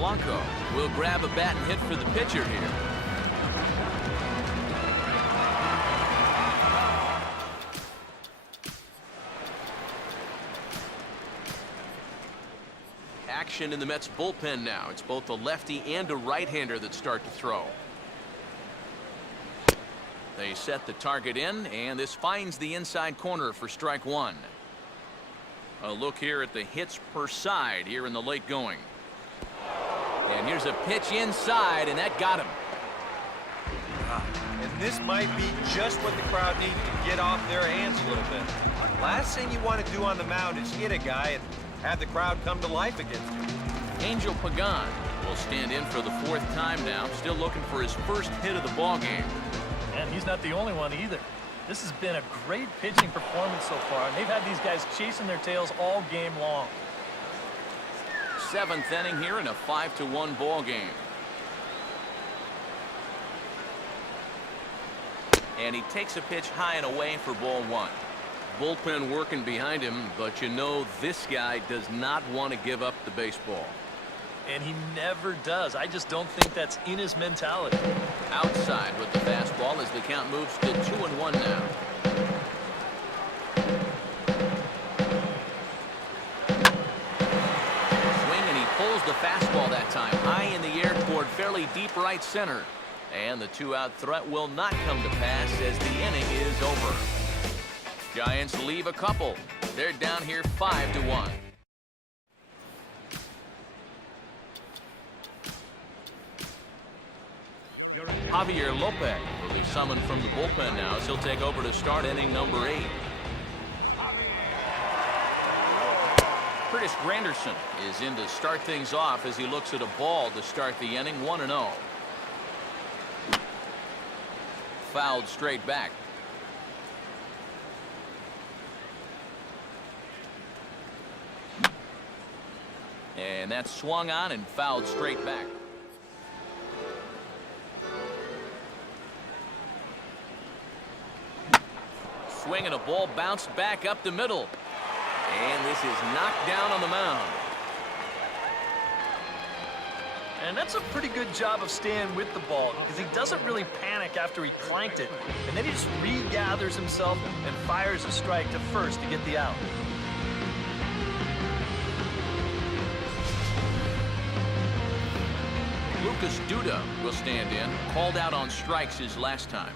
Blanco will grab a bat and hit for the pitcher here. Action in the Mets bullpen now. It's both a lefty and a right-hander that start to throw. They set the target in, and this finds the inside corner for strike one. A look here at the hits per side here in the late going. And here's a pitch inside, and that got him. And this might be just what the crowd needs to get off their hands a little bit. Last thing you want to do on the mound is hit a guy and have the crowd come to life against him. Angel Pagan will stand in for the fourth time now, still looking for his first hit of the ball game. And he's not the only one either. This has been a great pitching performance so far, and they've had these guys chasing their tails all game long. Seventh inning here in a 5-1 ball game. And he takes a pitch high and away for ball one. Bullpen working behind him, but you know this guy does not want to give up the baseball. And he never does. I just don't think that's in his mentality. Outside with the fastball as the count moves to 2-1 now. Swing, and he pulls the fastball that time high in the air toward fairly deep right center. And the two-out threat will not come to pass as the inning is over. Giants leave a couple. They're down here 5-1. Javier Lopez will be summoned from the bullpen now as he'll take over to start inning number 8. Curtis Granderson is in to start things off as he looks at a ball to start the inning 1-0. Fouled straight back. And that's swung on and fouled straight back. Swing and a ball bounced back up the middle. And this is knocked down on the mound. And that's a pretty good job of staying with the ball because he doesn't really panic after he clanked it. And then he just regathers himself and fires a strike to first to get the out. Lucas Duda will stand in. Called out on strikes his last time.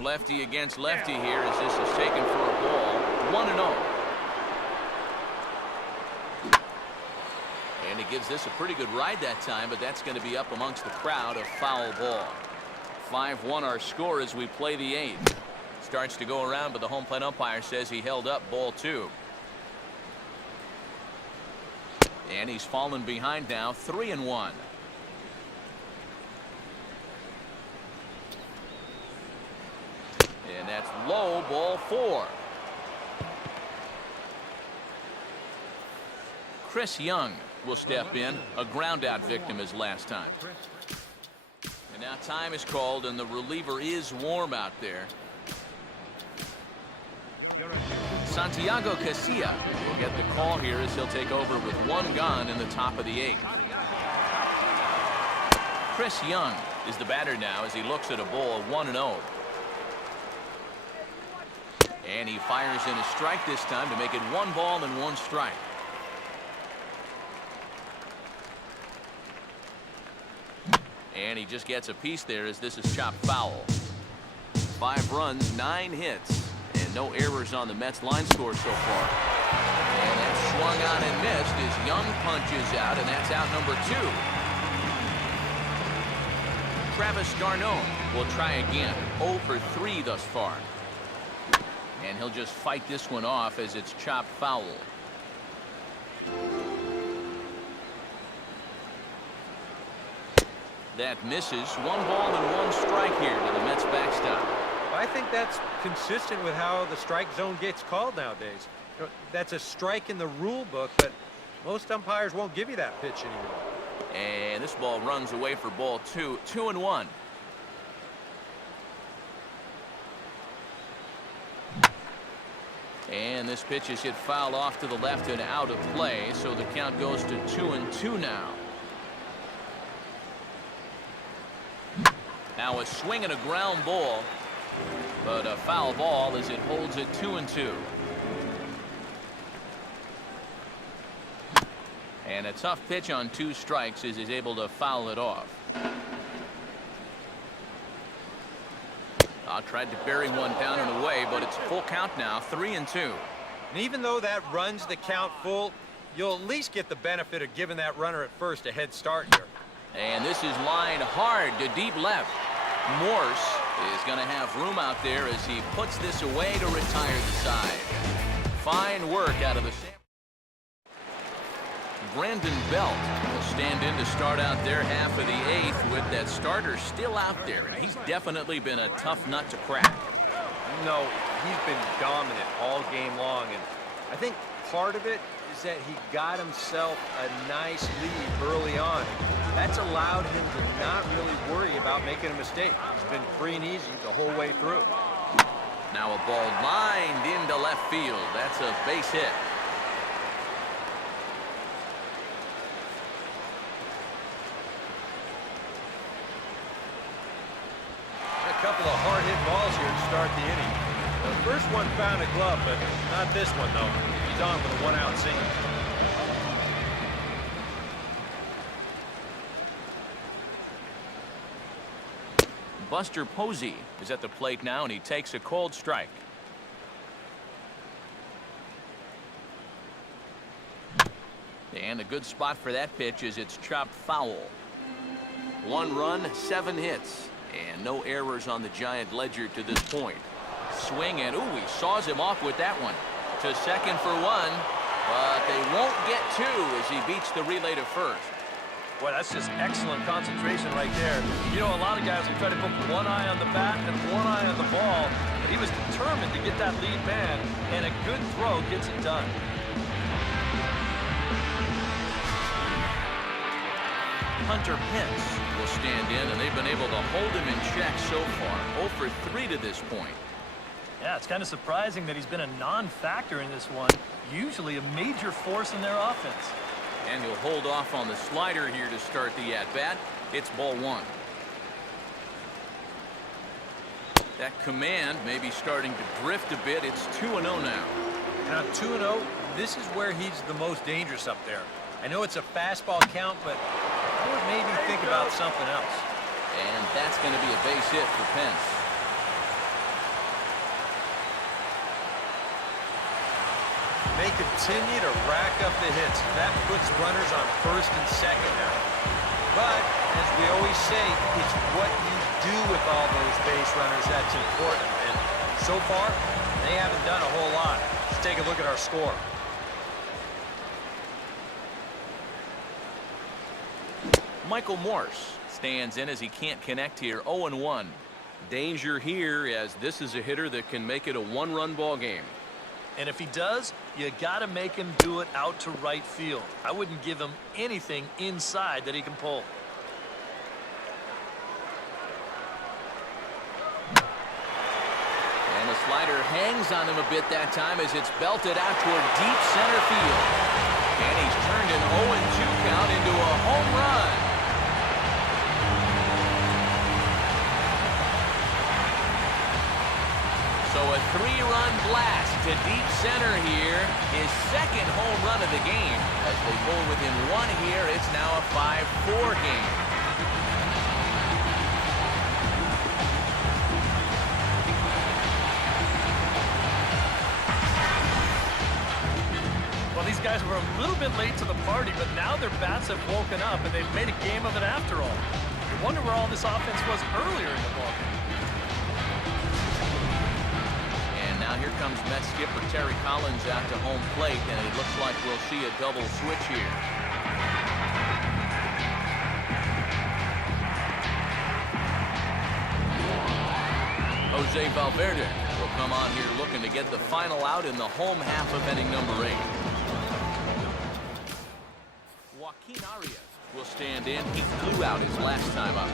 Lefty against lefty here as this is taken for a ball. 1-0. And he gives this a pretty good ride that time, but that's going to be up amongst the crowd. A foul ball. 5-1 our score as we play the 8th. Starts to go around, but the home plate umpire says he held up ball 2. And he's fallen behind now, 3-1. And that's low, ball 4. Chris Young will step in, a ground out victim his last time. And now time is called and the reliever is warm out there. Santiago Casilla will get the call here as he'll take over with 1 gone in the top of the 8th. Chris Young is the batter now as he looks at a ball 1-0. And he fires in a strike this time to make it 1 ball and 1 strike. And he just gets a piece there as this is chopped foul. 5 runs, 9 hits, and no errors on the Mets line score so far. And that's swung on and missed as Young punches out, and that's out number 2. Travis d'Arnaud will try again. 0 for 3 thus far. And he'll just fight this one off as it's chopped foul. That misses. 1 ball and 1 strike here to the Mets backstop. I think that's consistent with how the strike zone gets called nowadays. You know, that's a strike in the rule book, but most umpires won't give you that pitch anymore. And this ball runs away for ball 2. 2-1. And this pitch is hit foul off to the left and out of play, so the count goes to 2-2 now. Now a swing and a ground ball, but a foul ball as it holds it 2-2. And a tough pitch on 2 strikes as he's able to foul it off. Tried to bury one down and away, but it's full count now, 3-2. And even though that runs the count full, you'll at least get the benefit of giving that runner at first a head start here. And this is lined hard to deep left. Morse is going to have room out there as he puts this away to retire the side. Fine work out of the Brandon Belt will stand in to start out their half of the 8th with that starter still out there, and he's definitely been a tough nut to crack. No, he's been dominant all game long, and I think part of it is that he got himself a nice lead early on. That's allowed him to not really worry about making a mistake. It's been free and easy the whole way through. Now a ball lined into left field. That's a base hit. A couple of hard-hit balls here to start the inning. The first one found a glove, but not this one, though. He's on with a 1-out single. Buster Posey is at the plate now, and he takes a cold strike. And a good spot for that pitch is it's chopped foul. 1 run, 7 hits. And no errors on the Giant ledger to this point. Swing and ooh, he saws him off with that one. To second for 1, but they won't get 2 as he beats the relay to first. Boy, that's just excellent concentration right there. You know, a lot of guys will try to put one eye on the bat and one eye on the ball, but he was determined to get that lead man, and a good throw gets it done. Hunter Pence will stand in, and they've been able to hold him in check so far. 0 for 3 to this point. Yeah, it's kind of surprising that he's been a non-factor in this one. Usually a major force in their offense. And he'll hold off on the slider here to start the at-bat. It's ball 1. That command may be starting to drift a bit. It's 2-0 now. Now 2-0, this is where he's the most dangerous up there. I know it's a fastball count, but I would maybe think about something else. And that's going to be a base hit for Pence. They continue to rack up the hits. That puts runners on first and second now. But, as we always say, it's what you do with all those base runners that's important. And so far, they haven't done a whole lot. Let's take a look at our score. Michael Morse stands in as he can't connect here. 0-1. Danger here as this is a hitter that can make it a 1-run ball game. And if he does, you got to make him do it out to right field. I wouldn't give him anything inside that he can pull. And the slider hangs on him a bit that time as it's belted out toward deep center field. And he's turned an 0-2 count into a home run. So a 3-run blast to deep center here. His second home run of the game. As they pull within 1 here, it's now a 5-4 game. Well, these guys were a little bit late to the party, but now their bats have woken up, and they've made a game of it after all. You wonder where all this offense was earlier in the ballgame. Now here comes Mets skipper Terry Collins out to home plate, and it looks like we'll see a double switch here. Jose Valverde will come on here looking to get the final out in the home half of inning number 8. Joaquin Arias will stand in. He flew out his last time up.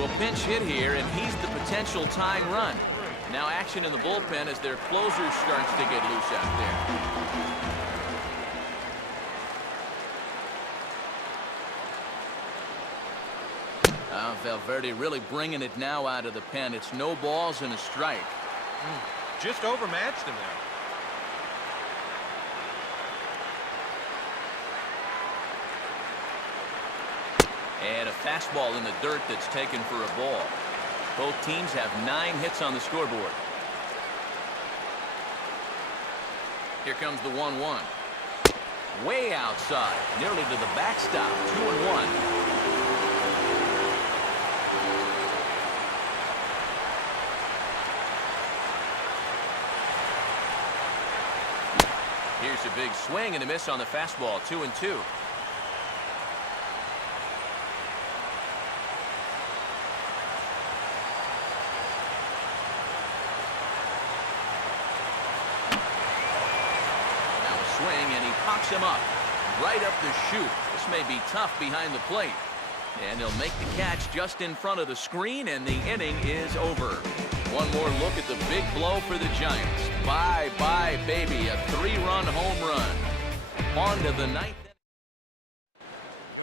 Will pinch hit here, and he's the potential tying run. Now action in the bullpen as their closer starts to get loose out there. Valverde really bringing it now out of the pen. It's no balls and a strike. Just overmatched him there. And a fastball in the dirt that's taken for a ball. Both teams have 9 hits on the scoreboard. Here comes the 1-1. Way outside, nearly to the backstop. 2-1. Here's a big swing and a miss on the fastball. 2-2. Swing, and he pops him up right up the chute. This may be tough behind the plate, and he'll make the catch just in front of the screen, and the inning is over. One more look at the big blow for the Giants. Bye-bye, baby, a 3-run home run. On to the 9th.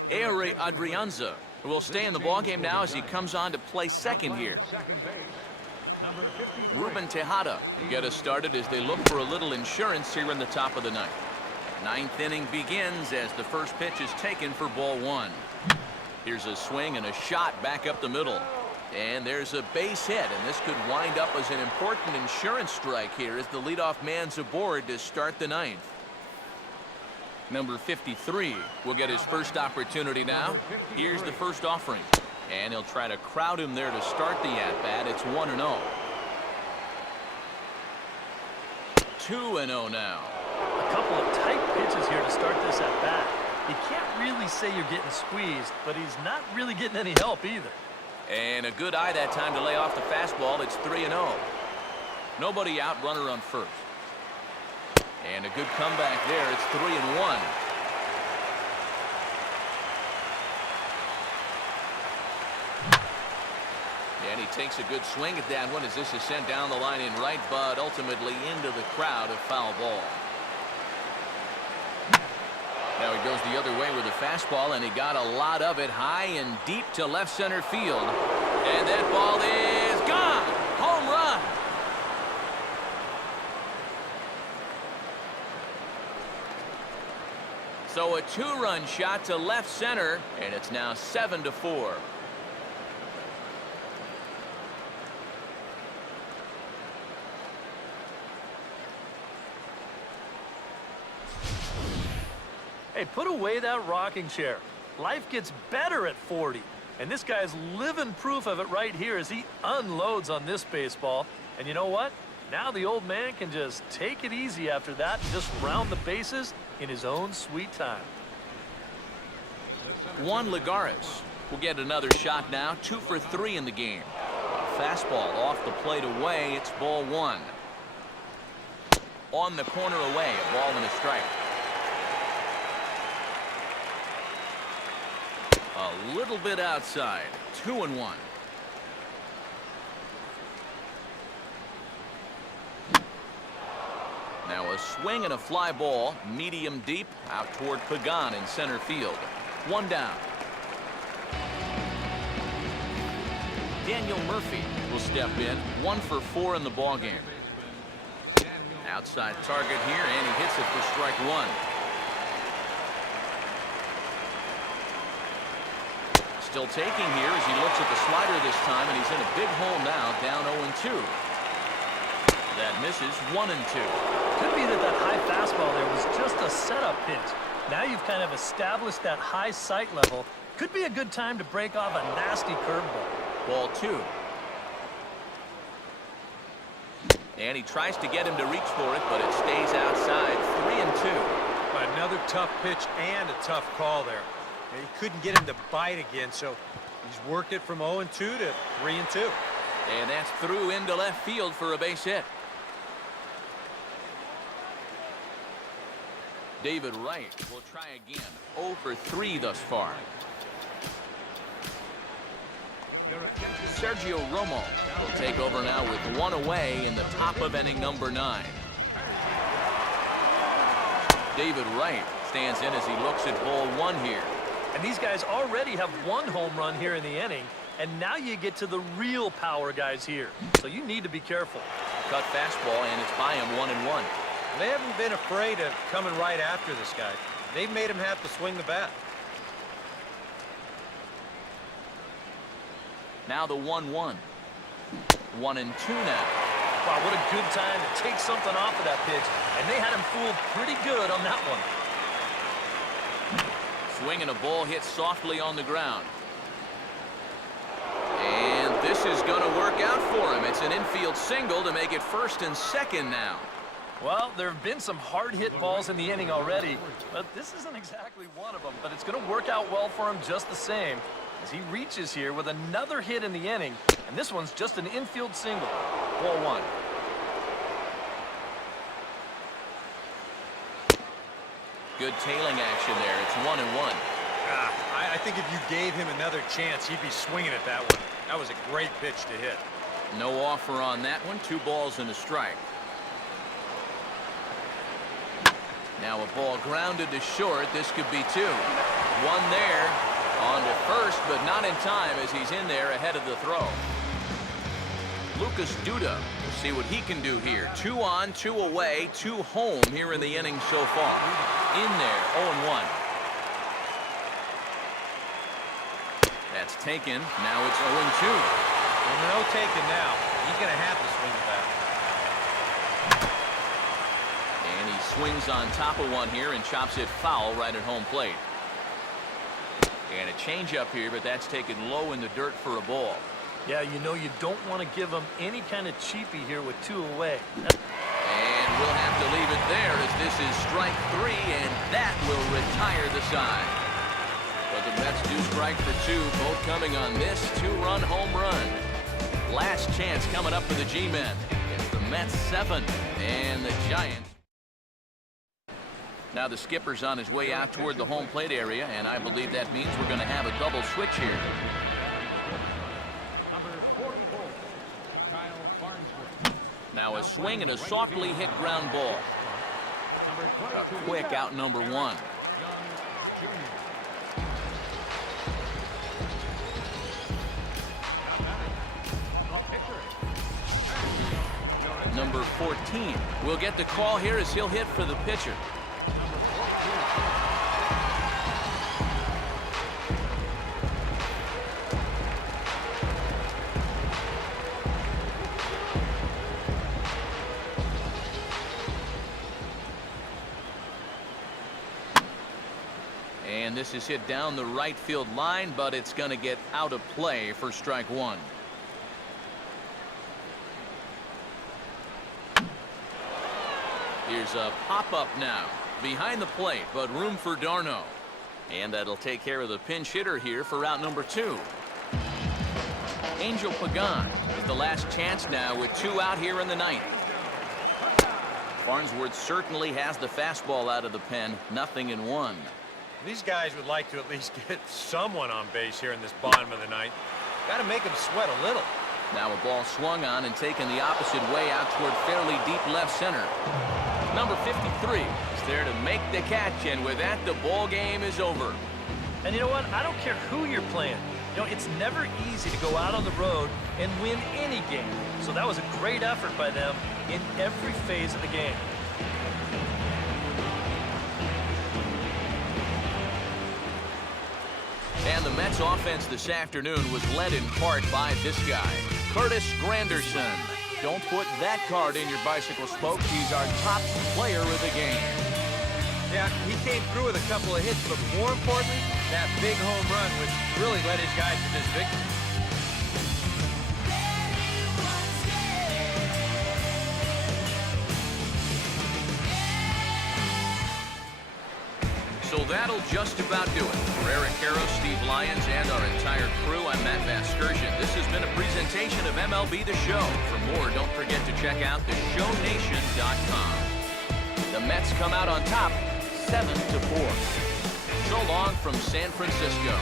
Ehire Adrianza will stay in the ballgame now as he comes on to play second here. Ruben Tejada get us started as they look for a little insurance here in the top of the 9th. 9th inning begins as the first pitch is taken for ball 1. Here's a swing and a shot back up the middle. And there's a base hit, and this could wind up as an important insurance strike here as the leadoff man's aboard to start the 9th. Number 53 will get his first opportunity now. Here's the first offering. And he'll try to crowd him there to start the at-bat. It's 1-0. 2-0 now. A couple of tight pitches here to start this at-bat. You can't really say you're getting squeezed, but he's not really getting any help either. And a good eye that time to lay off the fastball. It's 3-0. Nobody out, runner on first. And a good comeback there. It's 3-1. And he takes a good swing at that one as this is sent down the line in right, but ultimately into the crowd, a foul ball. Now he goes the other way with a fastball, and he got a lot of it high and deep to left center field. And that ball is gone. Home run. So a 2-run shot to left center, and it's now 7-4. Hey, put away that rocking chair. Life gets better at 40. And this guy's living proof of it right here as he unloads on this baseball. And you know what? Now the old man can just take it easy after that and just round the bases in his own sweet time. Juan Lagares will get another shot now. 2 for 3 in the game. Fastball off the plate away. It's ball 1. On the corner away. A ball and a strike. A little bit outside. 2-1. Now a swing and a fly ball, medium deep, out toward Pagan in center field. 1 down. Daniel Murphy will step in. 1 for 4 in the ballgame. Outside target here, and he hits it for strike 1. Still taking here as he looks at the slider this time, and he's in a big hole now, down 0-2. That misses. 1-2. Could be that high fastball there was just a setup pitch. Now you've kind of established that high sight level. Could be a good time to break off a nasty curveball. Ball 2. And he tries to get him to reach for it, but it stays outside. 3-2. Another tough pitch and a tough call there. He couldn't get him to bite again, so he's worked it from 0-2 to 3-2. And that's through into left field for a base hit. David Wright will try again. 0 for 3 thus far. Sergio Romo will take over now with one away in the top of inning number 9. David Wright stands in as he looks at ball 1 here. And these guys already have one home run here in the inning, and now you get to the real power guys here. So you need to be careful. Cut fastball, and it's by him 1-1. They haven't been afraid of coming right after this guy. They've made him have to swing the bat. Now the 1-1. 1-2 now. Wow, what a good time to take something off of that pitch. And they had him fooled pretty good on that one. Swinging a ball hit softly on the ground. And this is going to work out for him. It's an infield single to make it first and second now. Well, there have been some hard-hit balls in the inning already, but this isn't exactly one of them. But it's going to work out well for him just the same, as he reaches here with another hit in the inning, and this one's just an infield single. Ball 1. Good tailing action there. It's 1-1. I think if you gave him another chance, he'd be swinging at that one. That was a great pitch to hit. No offer on that one. 2 balls and a strike. Now a ball grounded to short. This could be 2. One there. On to first, but not in time as he's in there ahead of the throw. Lucas Duda will see what he can do here. 2 on, 2 away, 2 home here in the inning so far. In there, 0-1. That's taken. Now it's 0-2. No taken now. He's going to have to swing the bat. And he swings on top of one here and chops it foul right at home plate. And a changeup here, but that's taken low in the dirt for a ball. Yeah, you know you don't want to give him any kind of cheapie here with 2 away. And we'll have to leave it there as this is strike 3, and that will retire the side. But the Mets do strike for 2, both coming on this 2-run home run. Last chance coming up for the G-men. It's the Mets 7 and the Giants. Now the skipper's on his way out toward the home plate area, and I believe that means we're going to have a double switch here. Now a swing and a softly hit ground ball. A quick out number 1. Number 14 will get the call here as he'll hit for the pitcher. And this is hit down the right field line, but it's going to get out of play for strike 1. Here's a pop-up now behind the plate, but room for Darno. And that'll take care of the pinch hitter here for out number 2. Angel Pagan is the last chance now with 2 out here in the 9th. Farnsworth certainly has the fastball out of the pen. 0-1. These guys would like to at least get someone on base here in this bottom of the 9th. Got to make them sweat a little. Now a ball swung on and taken the opposite way out toward fairly deep left center. Number 53 is there to make the catch, and with that, the ball game is over. And you know what? I don't care who you're playing. You know, it's never easy to go out on the road and win any game. So that was a great effort by them in every phase of the game. And the Mets offense this afternoon was led in part by this guy, Curtis Granderson. Don't put that card in your bicycle spokes. He's our top player of the game. Yeah, he came through with a couple of hits, but more importantly, that big home run, which really led his guys to this victory. So that'll just about do it. For Eric Harrow, Steve Lyons, and our entire crew, I'm Matt Vasgersian. This has been a presentation of MLB The Show. For more, don't forget to check out theshownation.com. The Mets come out on top, 7-4. So long from San Francisco.